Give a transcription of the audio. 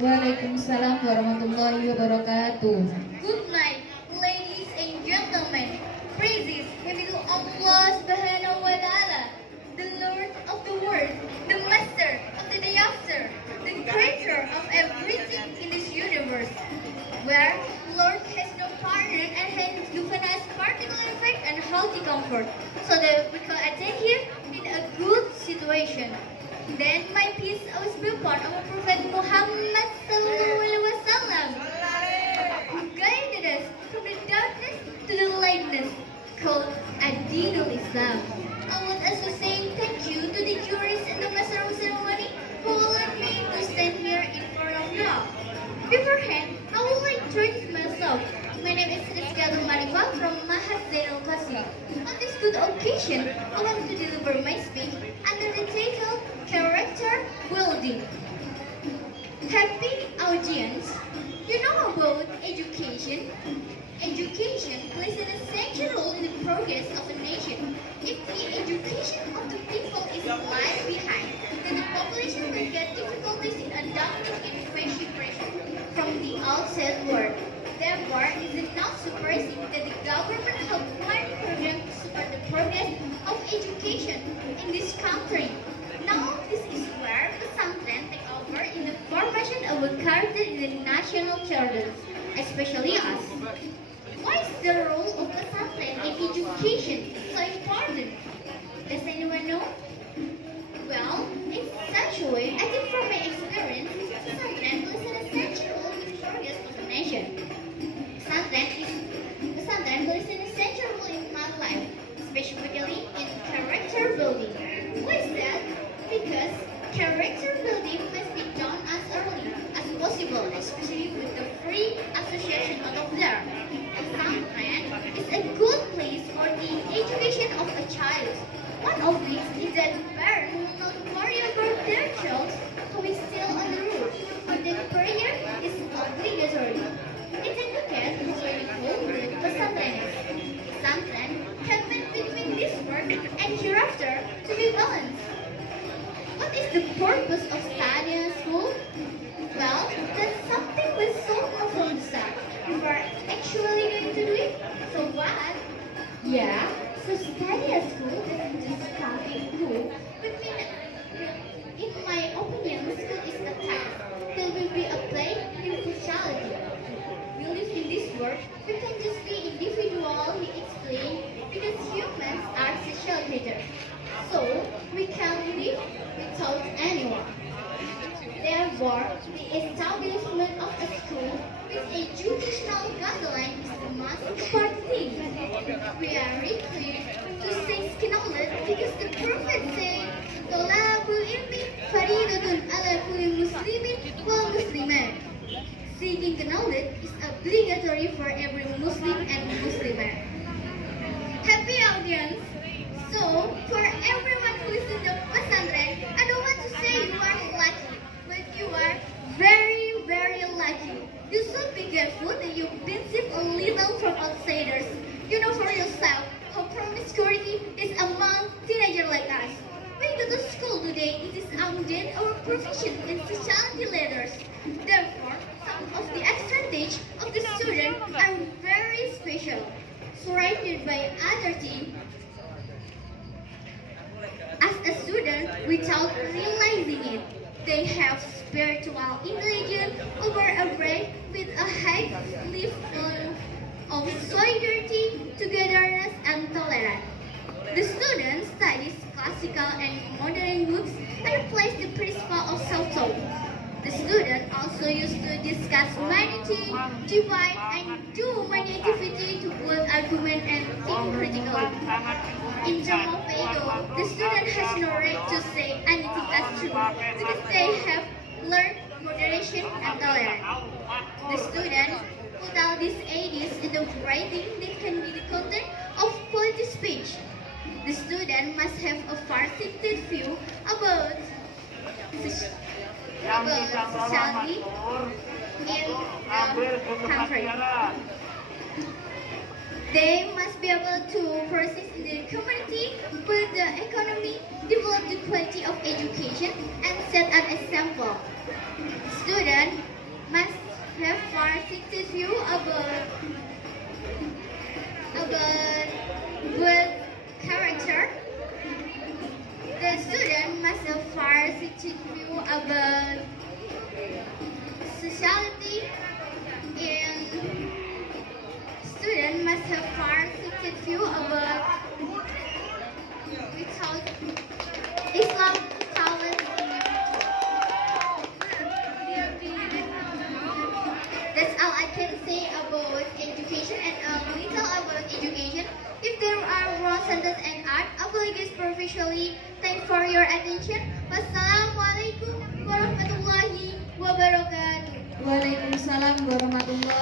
Waalaikumsalam warahmatullahi wabarakatuh. Good night, ladies and gentlemen. Praises be to Allah Subhanahu wa Taala, the Lord of the world, the Master of the day after, the Creator of everything in this universe, where Lord has no partner and has given us particular effect and healthy comfort, so that we can attend here in a good situation. Then my peace always be upon our Prophet Muhammad Sallallahu Alaihi Wasallam, who guided us from the darkness to the lightness, called Ad-Dinul Islam. I would also say thank you to the jurists and the master of ceremony who allowed me to stand here in front of you. Beforehand, I would like to introduce myself. My name is Rizka Marifa from Mahat Zainal Qasim. On this good occasion, I want to deliver my speech under the title Character Building. Happy audience, you know about education? Education plays an essential role in the progress of a nation. If the education of the people is left behind, then the population will get difficulties in adapting and facing pressure from the outside world. Therefore, it is not surprising that the government has planned programs to support the progress of education in this country. Now, this is where pesantren take over in the formation of a character in the national children, especially us. Why is the role of pesantren in education so important? Does anyone know? Well, in such a way, I think from my experience, pesantren plays an essential role in the progress of a nation. Pesantren plays an essential role in my life, especially in character building. Why is that? Because character building must be done as early as possible, especially with the free association out of there. Pesantren is a good place for the education of a child. One of these is that parents will not worry about their child who is still on the road, or that prayer is obligatory. It's a good case who are involved with pesantren. Pesantren happen between this work and hereafter to be balanced. What is the purpose of studying in school? Well, that's something we should know from the start before actually going to do it. So what? Yeah, so study at school doesn't just come in cool, but in my opinion, school is a task. There will be a play in sociality. We live in this world, we can just be individually explained because humans are social creatures. So, we can live without anyone. Therefore, the establishment of a school with educational guideline is the most important thing. We are required to seek knowledge because the Prophet said, "Tolabul ilmi faridatun ala kulli muslimin wal muslimat." Seeking knowledge is obligatory for every Muslim and Muslimah. Happy audience! So, for everyone who is in the pesantren, I don't want to say you are lucky, but you are very, very lucky. You should be grateful that you've been saved a little from outsiders. You know for yourself how promiscuity is among teenagers like us. When you go to school today, it is outdated our profession in society letters. Therefore, some of the advantage of the student are very special, surrounded by other things. As a student, without realizing it, they have spiritual intelligence over a brain with a high level of solidarity, togetherness, and tolerance. The student studies classical and modern books and applies the principle of self-taught. The student also used to discuss humanity, divide, and do many activities to build argument and think critically. In terms of ego, the student has no right to say anything as true because they have learned moderation and tolerance. The student put out these ideas in the writing that can be the content of quality speech. The student must have a far-sighted view about society in the country. They must be able to persist in the community, build the economy, develop the quality of education, and set an example. Students teaches you about good character. The student must first teach you about sociality, and student must first teach you about without Islam talent. That's all I can say about education and a little about education. If there are wrong sentence and art, apologies professionally. Thanks for your attention. Wassalamualaikum warahmatullahi wabarakatuh. Waalaikumsalam warahmatullahi